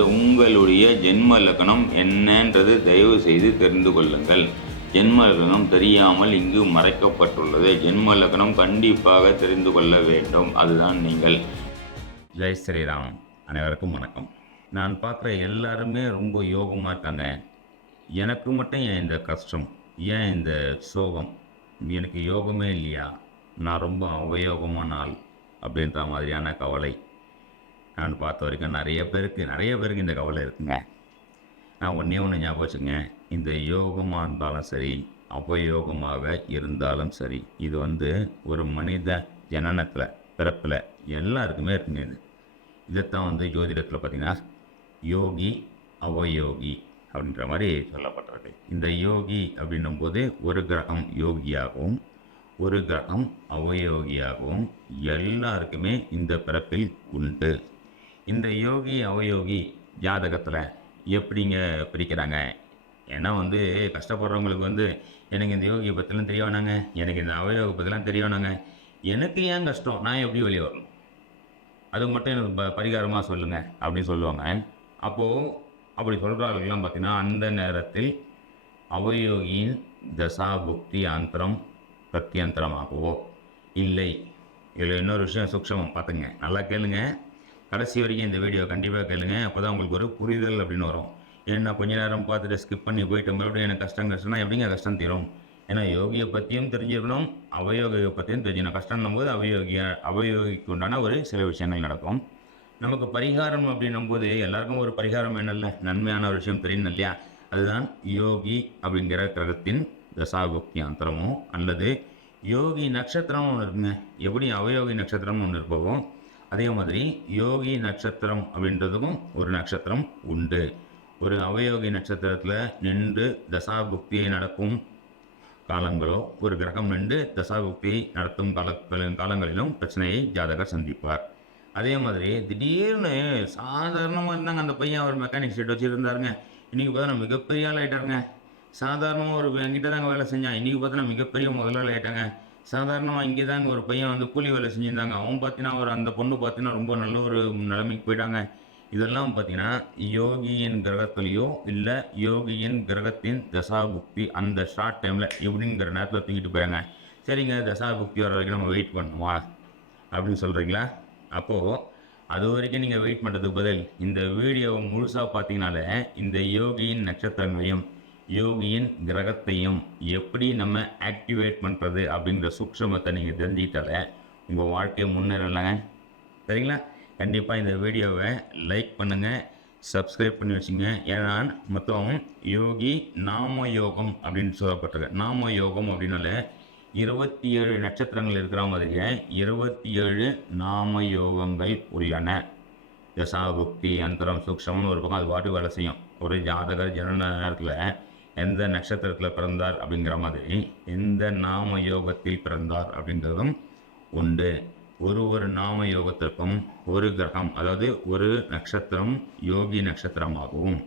உங்களுடைய ஜென்ம லக்னம் என்னன்றது தயவு செய்து தெரிந்து கொள்ளுங்கள். ஜென்ம லக்னம் தெரியாமல் இங்கு மறைக்கப்பட்டுள்ளது. ஜென்ம லக்னம் கண்டிப்பாக தெரிந்து கொள்ள வேண்டும். அதுதான் நீங்கள். ஜெய் ஸ்ரீராம். அனைவருக்கும் வணக்கம். நான் பார்க்குற எல்லாருமே ரொம்ப யோகமாக இருக்காங்க. எனக்கு மட்டும் ஏன் இந்த கஷ்டம், ஏன் இந்த சோகம், எனக்கு யோகமே இல்லையா, நான் ரொம்ப அவயோகமான ஆள் அப்படின்ற மாதிரியான கவலை நான் பார்த்த வரைக்கும் நிறைய பேருக்கு இந்த கவலை இருக்குங்க. நான் ஒன்றே ஒன்று ஞாபகம் வச்சுங்க, இந்த யோகமாக இருந்தாலும் சரி, அபயோகமாக இருந்தாலும் சரி, இது ஒரு மனித ஜனனத்தில், பிறப்பில் எல்லாருக்குமே இருக்குங்க. இதைத்தான் ஜோதிடத்தில் பார்த்திங்கன்னா யோகி அவயோகி அப்படின்ற மாதிரி சொல்லப்பட்டிருக்கு. இந்த யோகி அப்படின்னும் போது ஒரு கிரகம் யோகியாகவும் ஒரு கிரகம் அவயோகியாகவும் எல்லாருக்குமே இந்த பிறப்பில் உண்டு. இந்த யோகி அவயோகி ஜாதகத்தில் எப்படிங்க பிரிக்கிறாங்க? ஏன்னா கஷ்டப்படுறவங்களுக்கு எனக்கு இந்த யோகியை பற்றிலாம் தெரிய வேணாங்க, எனக்கு இந்த அவயோகை பற்றிலாம் தெரிய வேணாங்க, எனக்கு ஏன் கஷ்டம், நான் எப்படி வெளியே வரணும், அது மட்டும் எனக்கு பரிகாரமாக சொல்லுங்கள் அப்படின்னு சொல்லுவாங்க. அப்போது அப்படி சொல்கிறார்கள்லாம் பார்த்திங்கன்னா அந்த நேரத்தில் அவயோகியின் தசா புக்தி அந்தரம் பிரத்யந்தரமாகவோ இல்லை. இதில் இன்னொரு விஷயம் சூக்ஷமம் பார்த்துங்க, நல்லா கேளுங்க, கடைசி வரைக்கும் இந்த வீடியோ கண்டிப்பாக கேளுங்க. அப்போ தான் உங்களுக்கு ஒரு புரிதல் அப்படின்னு வரும். ஏன்னா கொஞ்ச நேரம் பார்த்துட்டு ஸ்கிப் பண்ணி போயிட்டு மறுபடியும் எனக்கு கஷ்டம்னா எப்படிங்க கஷ்டம் தீரும்? ஏன்னா யோகியை பற்றியும் தெரிஞ்சுக்கணும், அவயோகியை பற்றியும் தெரிஞ்சுக்கணும். கஷ்டம்னும் போது அவயோகிக்கு உண்டான ஒரு சில விஷயங்கள் நடக்கும். நமக்கு பரிகாரம் அப்படின்னும் போது எல்லாருக்கும் ஒரு பரிகாரம் என்னல்ல, நன்மையான ஒரு விஷயம் தெரியும் இல்லையா? அதுதான் யோகி அப்படிங்கிற கிரகத்தின் தசாபுக்தி அந்தரமோ அல்லது யோகி நட்சத்திரமும் ஒன்று இருக்குங்க. எப்படி அவயோகி நட்சத்திரமும் ஒன்று இருப்போம், அதே மாதிரி யோகி நட்சத்திரம் அப்படின்றதுக்கும் ஒரு நட்சத்திரம் உண்டு. ஒரு அவயோகி நட்சத்திரத்தில் நின்று தசாபுக்தியை நடக்கும் காலங்களோ, ஒரு கிரகம் நின்று தசாபுக்தியை நடத்தும் காலங்களிலும் பிரச்சனையை ஜாதகர் சந்திப்பார். அதே மாதிரி திடீர்னு சாதாரணமாக இருந்தாங்க அந்த பையன், ஒரு மெக்கானிக் ஷெட் வச்சுருந்தாருங்க, இன்றைக்கி பார்த்தா மிகப்பெரிய ஆள் ஆகிட்டாருங்க. சாதாரணமாக ஒரு என்கிட்ட தாங்க வேலை செஞ்சான், இன்றைக்கி பார்த்தா மிகப்பெரிய முதலாளி ஆகிட்டாங்க. சாதாரணமாக இங்கே தாங்க ஒரு பையன் கூலி வேலை செஞ்சுருந்தாங்க, அவன் பார்த்தீங்கன்னா அந்த பொண்ணு பார்த்தீங்கன்னா ரொம்ப நல்ல ஒரு நிலைமைக்கு போயிட்டாங்க. இதெல்லாம் பார்த்தீங்கன்னா யோகியின் கிரகத்துலேயோ இல்லை யோகியின் கிரகத்தின் தசாபுக்தி அந்த ஷார்ட் டைமில் எப்படிங்கிற நேரத்தில் தூக்கிட்டு போயாங்க. சரிங்க, தசாபுக்தி வர வரைக்கும் நம்ம வெயிட் பண்ணுமா அப்படின்னு சொல்கிறீங்களா? அப்போது அது வரைக்கும் நீங்கள் வெயிட் பண்ணுறதுக்கு பதில் இந்த வீடியோவை முழுசாக பார்த்தீங்கனாலே இந்த யோகியின் நட்சத்திரங்களையும் யோகியின் கிரகத்தையும் எப்படி நம்ம ஆக்டிவேட் பண்ணுறது அப்படிங்கிற சூக்ஷமத்தை நீங்கள் தெரிஞ்சுக்கிட்டாலே உங்கள் வாழ்க்கையை முன்னேறலாங்க. சரிங்களா? கண்டிப்பாக இந்த வீடியோவை லைக் பண்ணுங்கள், சப்ஸ்கிரைப் பண்ணி வச்சுங்க. ஏன்னா மொத்தம் யோகி நாம யோகம் அப்படின்னு சொல்லப்பட்டிருக்கு. நாம யோகம் அப்படின்னால 27 நட்சத்திரங்கள் இருக்கிற மாதிரியே 27 நாம யோகங்கள் உள்ளன. தசாபுக்தி அந்தரம் சூக்ஷம்னு ஒரு பக்கம் அது பாட்டு வேலை செய்யும். ஒரு ஜாதகர் ஜனன நேரத்தில் எந்த நட்சத்திரத்தில் பிறந்தார் அப்படிங்கிற மாதிரி எந்த நாம யோகத்தில் பிறந்தார் அப்படின்றதும் உண்டு. ஒரு நாம யோகத்திற்கும் ஒரு கிரகம், அதாவது ஒரு நட்சத்திரம் யோகி நட்சத்திரமாகவும்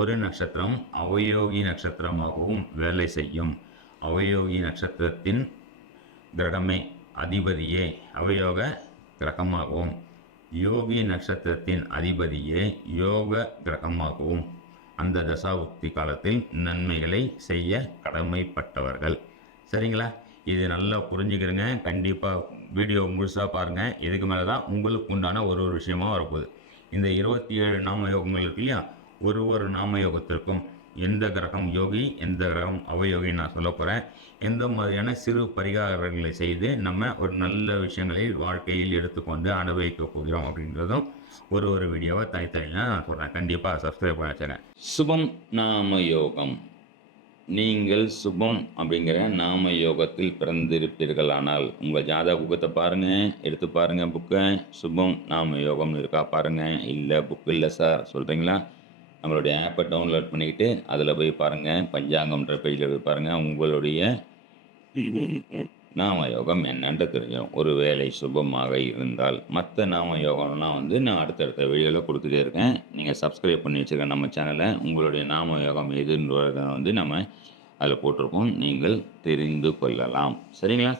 ஒரு நட்சத்திரம் அவயோகி நட்சத்திரமாகவும் வேலை செய்யும். அவயோகி நட்சத்திரத்தின் கிரகமே அதிபதியே அவயோக கிரகமாகவும் யோகி நட்சத்திரத்தின் அதிபதியே யோக கிரகமாகவும் அந்த தசாபுக்தி காலத்தில் நன்மைகளை செய்ய கடமைப்பட்டவர்கள். சரிங்களா? இது நல்லா புரிஞ்சுக்கிறங்க. கண்டிப்பாக வீடியோ முழுசாக பாருங்கள். இதுக்கு மேலே தான் உங்களுக்கு உண்டான ஒரு விஷயமாக வரப்போகுது. இந்த 27 நாம யோகங்கள் இருக்கு இல்லையா, ஒரு நாம யோகத்திற்கும் எந்த கிரகம் யோகி எந்த கிரகம் அவயோகின்னு நான் சொல்ல போகிறேன். எந்த மாதிரியான சிறு பரிகாரங்களை செய்து நம்ம ஒரு நல்ல விஷயங்களை வாழ்க்கையில் எடுத்துக்கொண்டு அனுபவிக்க போகிறோம் அப்படின்றதும் ஒரு வீடியோவை தனித்தனியாக நான் சொல்கிறேன். கண்டிப்பாக சப்ஸ்கிரைப் பண்ண வச்சுருக்கேன். சுபம் நாம யோகம். நீங்கள் சுபம் அப்படிங்கிற நாம யோகத்தில் பிறந்திருப்பீர்கள் ஆனால் உங்கள் ஜாதக புக்கத்தை பாருங்கள், எடுத்து பாருங்கள் புக்கை. சுபம் நாம யோகம்னு இருக்கா பாருங்கள். இல்லை புக்கு இல்லை சார் சொல்கிறீங்களா, நம்மளுடைய ஆப்பை டவுன்லோட் பண்ணிக்கிட்டு அதில் போய் பாருங்கள், பஞ்சாங்கம்ன்ற பேஜில் போய் பாருங்கள். உங்களுடைய நாம யோகம் என்னன்னு தெரியும். ஒரு வேலை சுபமாக இருந்தால் மற்ற நாம யோகம்லாம் நான் அடுத்தடுத்த வீடியோவில் கொடுத்துட்டே இருக்கேன். நீங்கள் சப்ஸ்கிரைப் பண்ணி வச்சுருக்கேன் நம்ம சேனலை. உங்களுடைய நாம யோகம் எதுன்றதை நம்ம அதில் போட்டிருக்கோம், நீங்கள் தெரிந்து கொள்ளலாம். சரிங்களா?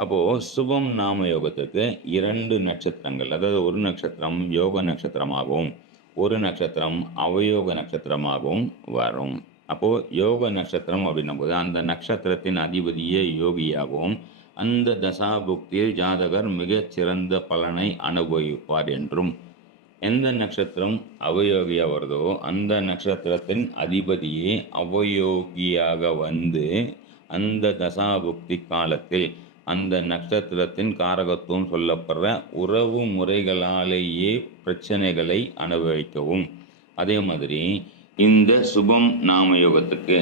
அப்போது சுபம் நாம யோகத்துக்கு 2 நட்சத்திரங்கள், அதாவது ஒரு நட்சத்திரம் யோக நட்சத்திரமாகவும் ஒரு நட்சத்திரம் அவயோக நட்சத்திரமாகவும் வரும். அப்போது யோக நட்சத்திரம் அப்படின்னும்போது அந்த நட்சத்திரத்தின் அதிபதியே யோகியாகவும் அந்த தசாபுக்தியில் ஜாதகர் மிகச்சிறந்த பலனை அனுபவிப்பார் என்றும், எந்த நட்சத்திரம் அவயோகியாக வருதோ அந்த நட்சத்திரத்தின் அதிபதியே அவயோகியாக வந்து அந்த தசாபுக்தி காலத்தில் அந்த நட்சத்திரத்தின் காரகத்துவம் சொல்லப்படுற உறவு முறைகளாலேயே பிரச்சனைகளை அனுபவிக்கவும். அதே மாதிரி இந்த சுபம் நாம யோகத்துக்கு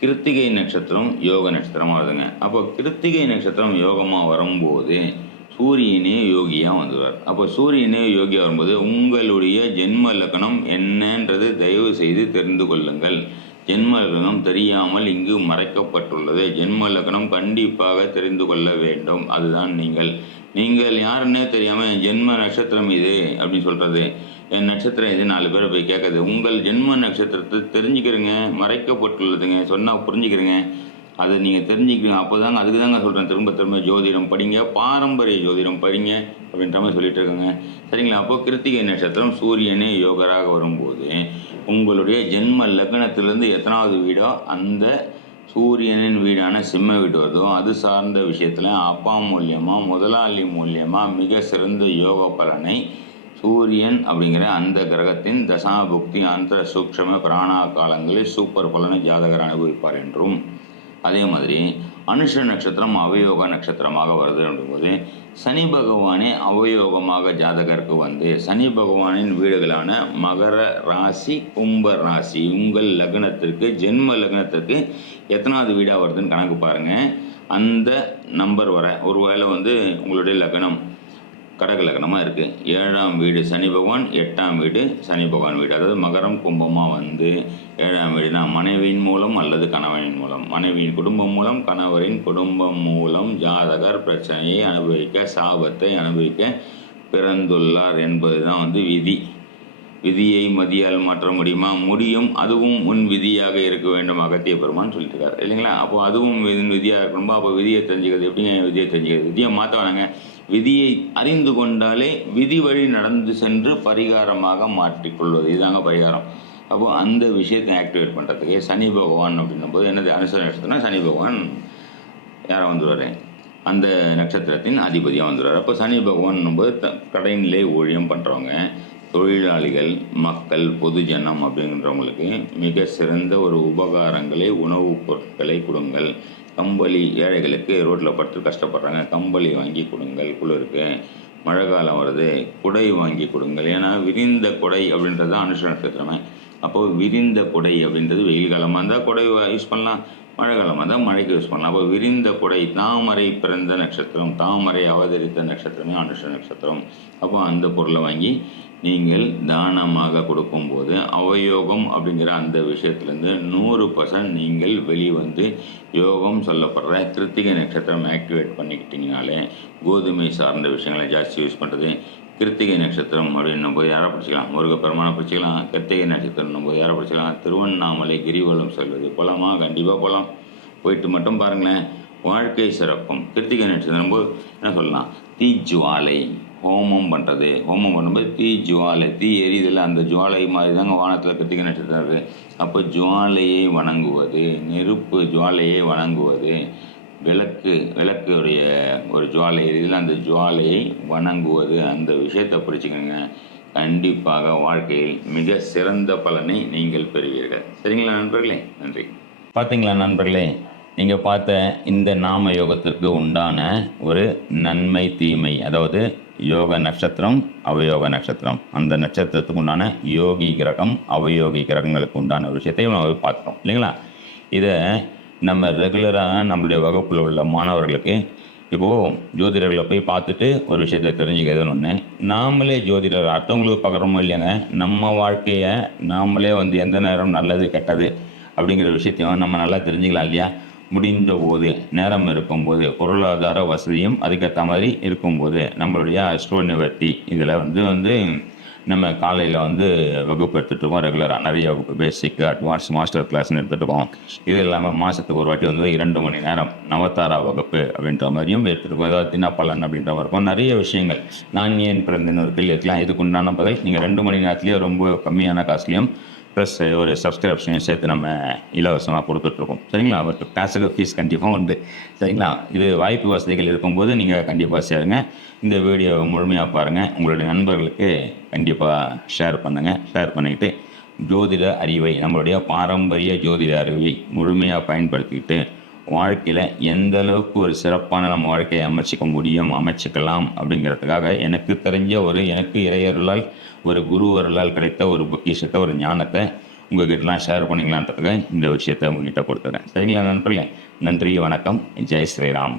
கிருத்திகை நட்சத்திரம் யோக நட்சத்திரமாக வருதுங்க. அப்போ கிருத்திகை நட்சத்திரம் யோகமாக வரும்போது சூரியனே யோகியாக வந்துடுவார். அப்போ சூரியனே யோகியாக வரும்போது உங்களுடைய ஜென்ம லக்னம் என்னன்றது தயவு செய்து தெரிந்து கொள்ளுங்கள். ஜென்ம லக்னம் தெரியாமல் இங்கு மறைக்கப்பட்டுள்ளது. ஜென்ம லக்னம் கண்டிப்பாக தெரிந்து கொள்ள வேண்டும். அதுதான் நீங்கள் யாருன்னே தெரியாமல் என் ஜென்ம நட்சத்திரம் இது அப்படின்னு சொல்கிறது, என் நட்சத்திரம் இது 4 பேரை போய் கேட்குறது. உங்கள் ஜென்ம நட்சத்திரத்தை தெரிஞ்சுக்கிறங்க, மறைக்கப்பட்டுள்ளதுங்க, சொன்னால் புரிஞ்சுக்கிறங்க. அதை நீங்கள் தெரிஞ்சுக்கிறீங்க. அப்போ தாங்க அதுக்கு தாங்க சொல்கிறேன், திரும்ப ஜோதிடம் படிங்க, பாரம்பரிய ஜோதிடம் படிங்க அப்படின்ற மாதிரி சொல்லிட்டு இருக்காங்க. சரிங்களா? அப்போது கிருத்திகை நட்சத்திரம் சூரியனே யோகராக வரும்போது உங்களுடைய ஜென்ம லக்னத்திலேருந்து எத்தனாவது வீடோ அந்த சூரியனின் வீடான சிம்ம வீடு வருதோ அது சார்ந்த விஷயத்தில் அப்பா மூலியமாக முதலாளி மூலியமாக மிக சிறந்த யோக பலனை சூரியன் அப்படிங்கிற அந்த கிரகத்தின் தசாபுக்தி அந்த சூக்ஷம பிராணா காலங்களில் சூப்பர் பலனை ஜாதகர் அனுபவிப்பார் என்றும், அதே மாதிரி அனுஷ நட்சத்திரம் அவயோக நட்சத்திரமாக வருது அப்படிங்கும்போது சனி பகவானே அவயோகமாக ஜாதகருக்கு வந்து சனி பகவானின் வீடுகளான மகர ராசி கும்ப ராசி உங்கள் லக்னத்திற்கு ஜென்ம லக்னத்திற்கு எத்தனாவது வீடாக வருதுன்னு கணக்கு பாருங்கள். அந்த நம்பர் வர ஒருவேளை உங்களுடைய லக்னம் கடக லக்னமாக இருக்குது, 7ஆம் வீடு சனி பகவான், 8ஆம் வீடு சனி பகவான் வீடு, அதாவது மகரம் கும்பமாக 7ஆம் வீடுனா மனைவியின் மூலம் அல்லது கணவனின் மூலம், மனைவியின் குடும்பம் மூலம் கணவரின் குடும்பம் மூலம் ஜாதகர் பிரச்சனையை அனுபவிக்க சாபத்தை அனுபவிக்க பிறந்துள்ளார் என்பது தான் விதி. விதியை மதியால் மாற்ற முடியும், அதுவும் உன் விதியாக இருக்க வேண்டும் அகத்திய பெருமான் சொல்லிட்டு இருக்காரு இல்லைங்களா? அப்போ அதுவும் விதியாக இருக்கணும். அப்போ விதியை தெரிஞ்சுக்கிறது எப்படிங்க? விதியை தெரிஞ்சுக்கிறது, விதியை மாற்ற வேணாங்க. விதியை அறிந்து கொண்டாலே விதி வழி நடந்து சென்று பரிகாரமாக மாற்றிக்கொள்வது, இதுதாங்க பரிகாரம். அப்போது அந்த விஷயத்தை ஆக்டிவேட் பண்ணுறதுக்கு சனி பகவான் அப்படின்னும் போது என்னது அனுச நட்சத்திரம்னா சனி பகவான் யாரை வந்துடுவார்? அந்த நட்சத்திரத்தின் அதிபதியாக வந்துடுவார். அப்போ சனி பகவான் போது கடைநிலை ஊழியம் பண்ணுறவங்க, தொழிலாளிகள், மக்கள், பொதுஜனம் அப்படின்றவங்களுக்கு மிக சிறந்த ஒரு உபகாரங்களை, உணவுப் பொருட்களை கொடுங்கள். கம்பளி, ஏழைகளுக்கு ரோட்டில் படுத்து கஷ்டப்படுறாங்க, கம்பளி வாங்கி கொடுங்கள். குளிருக்கு மழை காலம் வருது, குடை வாங்கி கொடுங்கள். ஏன்னா விரிந்த குடை அப்படின்றது தான் அனுஷ நட்சத்திரமே. அப்போது விரிந்த குடை அப்படின்றது வெயில் காலமாக இருந்தால் குடை யூஸ் பண்ணலாம், மழை காலமாக இருந்தால் மழைக்கு யூஸ் பண்ணலாம். அப்போ விரிந்த குடை, தாமரை பிறந்த நட்சத்திரம், தாமரை அவதரித்த நட்சத்திரமே அனுஷ நட்சத்திரம். அப்போ அந்த பொருளை வாங்கி நீங்கள் தானமாக கொடுக்கும்போது அவயோகம் அப்படிங்கிற அந்த விஷயத்துலேருந்து 100% நீங்கள் வெளிவந்து யோகம் சொல்லப்படுற கிருத்திகை நட்சத்திரம் ஆக்டிவேட் பண்ணிக்கிட்டிங்கனாலே கோதுமை சார்ந்த விஷயங்களை ஜாஸ்தி யூஸ் பண்ணுறது. கிருத்திகை நட்சத்திரம் அப்படின்னும் போது யாரை படிச்சிக்கலாம்? முருகப்பெருமானை படிச்சிக்கலாம். கிருத்திகை நட்சத்திரம் போது யாரை படிச்சிக்கலாம்? திருவண்ணாமலை கிரிவலம் செல்வது போலாமா? கண்டிப்பாக போகலாம். போயிட்டு மட்டும் பாருங்களேன், வாழ்க்கை சிறப்பும். கிருத்திகை நட்சத்திரம் போது என்ன சொல்லலாம்? தீஜுவாலை ஹோமம் பண்ணுறது. ஹோமம் பண்ணும்போது ஜுவாலை, தீ எரியுதில்ல, அந்த ஜுவாலை மாதிரி தாங்க வானத்தில் கிருத்திகை நட்சத்திரம் இருக்குது. அப்போ ஜுவாலையை வணங்குவது, நெருப்பு ஜுவாலையை வணங்குவது, விளக்குடைய ஒரு ஜுவாலை எரியுதில்ல, அந்த ஜுவாலையை வணங்குவது, அந்த விஷயத்தை பிடிச்சிக்கணுங்க. கண்டிப்பாக வாழ்க்கையில் மிக சிறந்த பலனை நீங்கள் பெறுவீர்கள். சரிங்களா நண்பர்களே? நன்றி. பார்த்தீங்களா நண்பர்களே, நீங்கள் பார்த்த இந்த நாம யோகத்திற்கு உண்டான ஒரு நன்மை தீமை, அதாவது யோக நட்சத்திரம், அவயோக நட்சத்திரம், அந்த நட்சத்திரத்துக்கு உண்டான யோகி கிரகம், அவயோகி கிரகங்களுக்கு உண்டான விஷயத்தையும் நம்ம பார்க்குறோம் இல்லைங்களா? இதை நம்ம ரெகுலராக நம்மளுடைய வகுப்பில் உள்ள மாணவர்களுக்கு இப்போது ஜோதிடர்களை போய் பார்த்துட்டு ஒரு விஷயத்தை தெரிஞ்சுக்கிறதுன்னு ஒன்று, நாமளே ஜோதிடர் அடுத்தவங்களுக்கு பார்க்குறோமோ இல்லையாங்க, நம்ம வாழ்க்கையை நாமளே எந்த நேரம் நல்லது கெட்டது அப்படிங்கிற விஷயத்தையும் நம்ம நல்லா தெரிஞ்சுக்கலாம் இல்லையா? முடிந்த போது, நேரம் இருக்கும்போது, பொருளாதார வசதியும் அதுக்கேற்ற மாதிரி இருக்கும்போது நம்மளுடைய அஸ்ட்ரோ நிவர்த்தி இதில் நம்ம காலையில் வந்து வகுப்பு எடுத்துகிட்ருக்கோம். ரெகுலராக நிறைய வகுப்பு, பேசிக், அட்வான்ஸ், மாஸ்டர் கிளாஸ்னு எடுத்துகிட்ருக்கோம். இது இல்லாமல் மாதத்துக்கு ஒரு வாட்டி வந்து 2 மணி நேரம் நவதாரா வகுப்பு அப்படின்ற மாதிரியும் எடுத்துகிட்டு ஏதாவது தினப்பலன் அப்படின்ற மாதிரி இருக்கும். நிறைய விஷயங்கள் நான் ஏன் பிறந்தேன்னு ஒரு கேள்வி இருக்கலாம். இதுக்கு உண்டான பதில் நீங்கள் 2 மணி நேரத்துலேயே ரொம்ப கம்மியான காசுலையும் ப்ளஸ் ஒரு சப்ஸ்கிரிப்ஷனையும் சேர்த்து நம்ம இலவசமாக கொடுத்துட்ருக்கோம். சரிங்களா? பட் கிளாஸுக்கு ஃபீஸ் கண்டிப்பாக உண்டு. சரிங்களா? இது வாய்ப்பு வசதிகள் இருக்கும்போது நீங்கள் கண்டிப்பாக சேருங்க. இந்த வீடியோ முழுமையாக பாருங்கள். உங்களுடைய நண்பர்களுக்கு கண்டிப்பாக ஷேர் பண்ணுங்கள். ஷேர் பண்ணிக்கிட்டு ஜோதிட அறிவை, நம்மளுடைய பாரம்பரிய ஜோதிட அறிவை முழுமையாக பயன்படுத்திக்கிட்டு வாழ்க்கையில் எந்த அளவுக்கு ஒரு சிறப்பான நம்ம வாழ்க்கையை அமைச்சிக்கலாம் அப்படிங்கிறதுக்காக எனக்கு தெரிஞ்ச எனக்கு இறையருளால் ஒரு குருவருளால் கிடைத்த ஒரு பொக்கிஷத்தை, ஒரு ஞானத்தை உங்ககிட்டலாம் ஷேர் பண்ணிக்கலான்றதுக்காக இந்த விஷயத்தை உங்ககிட்ட கொடுத்துறேன். சரிங்களா நண்பர்களே? நன்றி, வணக்கம், ஜெய் ஸ்ரீராம்.